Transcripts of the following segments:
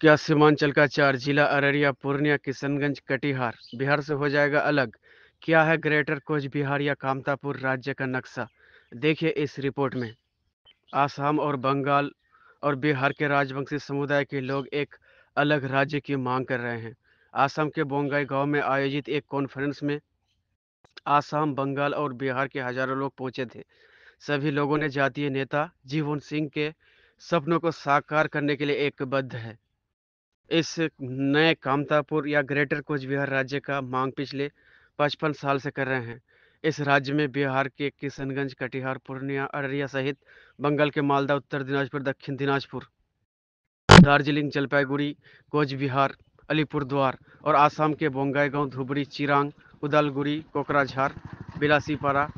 क्या सीमांचल का 4 जिला अररिया, पूर्णिया, किशनगंज, कटिहार बिहार से हो जाएगा अलग? क्या है ग्रेटर कोच बिहार या कामतापुर राज्य का नक्शा? देखिए इस रिपोर्ट में। आसाम और बंगाल और बिहार के राजवंशी समुदाय के लोग एक अलग राज्य की मांग कर रहे हैं। आसाम के बोंगाई गांव में आयोजित एक कॉन्फ्रेंस में आसाम, बंगाल और बिहार के हजारों लोग पहुंचे थे। सभी लोगों ने जातीय नेता जीवन सिंह के सपनों को साकार करने के लिए एकबद्ध है। इस नए कामतापुर या ग्रेटर कोच बिहार राज्य का मांग पिछले 55 साल से कर रहे हैं। इस राज्य में बिहार के किशनगंज, कटिहार, पूर्णिया, अररिया सहित बंगाल के मालदा, उत्तर दिनाजपुर, दक्षिण दिनाजपुर, दार्जिलिंग, जलपाईगुड़ी, कोच बिहार, अलीपुरद्वार और आसाम के बोंगाईगांव, धुबरी, चिरांग, उदालगुड़ी, कोकराझार, बिलासीपारा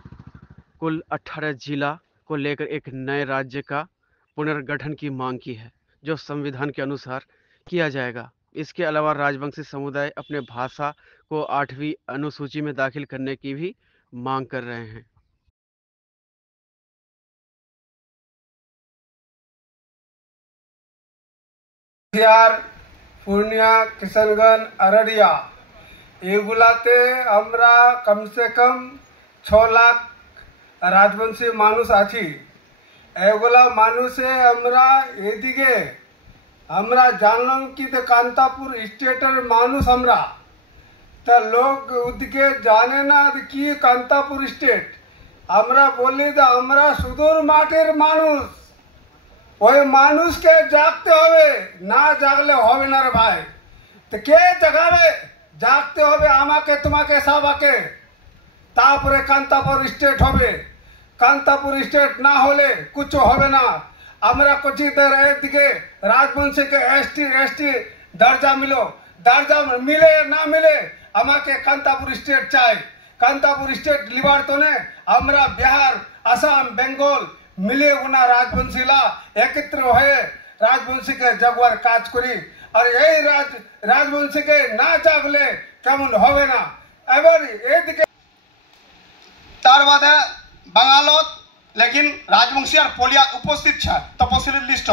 कुल 18 जिला को लेकर एक नए राज्य का पुनर्गठन की मांग की है, जो संविधान के अनुसार किया जाएगा। इसके अलावा राजवंशी समुदाय अपने भाषा को 8वीं अनुसूची में दाखिल करने की भी मांग कर रहे हैं। बिहार, पूर्णिया, किशनगंज, अररिया एगुलाते আমরা कम से कम 6 लाख राजवंशी मानुष आছি। एगुला मानुषे আমরা এদিকে আমরা জানলাম কি তো কান্তাপুর স্টেটের মানুষ আমরা তা লোক ওদিকে জানে না কি কান্তাপুর স্টেট। আমরা বলি যে আমরা সুদূর মাঠের মানুষ, ওই মানুষকে জাগতে হবে, না জাগলে হবে না রে ভাই। তো কে জাগাবে? জাগতে হবে আমাকে, তোমাকে, সবাকে। তারপরে কান্তাপুর স্টেট হবে। কান্তাপুর স্টেট না হলে কিছু হবে না। আমরা কচিদের এদিকে রাজবংশীকে এসটি দরজা মিলো, দরজা মিলে না মিলে আমাকে কান্তাপুর স্টেট চাই। কান্তাপুর স্টেট লিবার তনে আমরা বিহার, আসাম, বেঙ্গল মিলে ওনা রাজবংশীলা একত্র হয়ে রাজবংশীকে জাগবার কাজ করি। আর এই রাজবংশীকে না জাগলে কেমন হবে না। এবার এদিকে तार बादे बंगालत लेकिन राजवंशी और पोलिया उपस्थित है तपशिली लिस्ट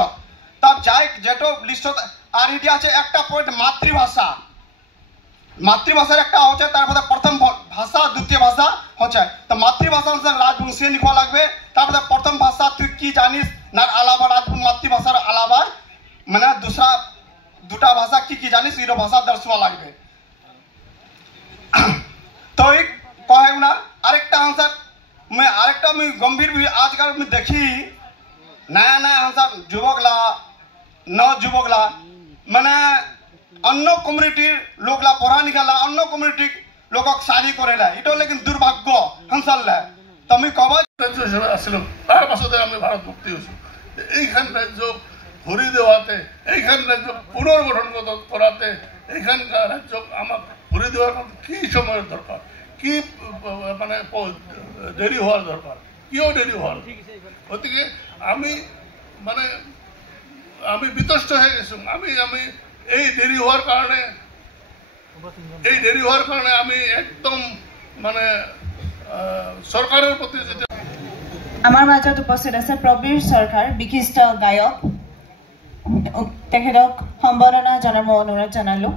तब जाए जेटो लिस्ट और इटी आछे एकटा पॉइंट मातृभाषा। मातृभाषार एकटा होछे तार बादे प्रथम भाषा, द्वितीय भाषा होछे। तो मातृभाषा अनुसार राजवंशी लिखवा लागबे। तार बादे प्रथम भाषा तुई की जानिस ना अलावा मातृभाषार अलावा माने दूसरा दुटा भाषा की जानिस इरो भाषा दर्शवा लागबे। तो कहे ना आरेकटा आंसर मैं आरेकटा मैं गंभीर भी आजकल मैं देखी नया नया आंसर युवकला न युवकला माने अन्य कम्युनिटी लोगला पढ़ा निकाला अन्य कम्युनिटी लोगक शादी करेला इतो लेकिन दुर्भाग्य हंसलला। तो मैं कब রাজ্য হিসেবে আসলাম তার পাশে আমি ভারত মুক্তি হয়েছি। এইখান রাজ্য ভরি দেওয়াতে এইখান রাজ্য পুনর্গঠন করাতে এইখানকার রাজ্য আমার ভরি দেওয়ার কি সময়ের দরকার, কি মানে দেরি হওয়ার দরকার, কিও দেরি হওয়ার। গতিকে আমি মানে আমি বিতষ্ট হয়ে গেছি। আমি এই দেরি হওয়ার কারণে আমি একদম মানে সরকারের প্রতি যেতে আমার মাজত উপস্থিত আছে প্ৰবীৰ সৰকাৰ, বিশিষ্ট গায়ক। তেখেতক সম্বৰ্ধনা জনাব অনুৰোধ জনালো।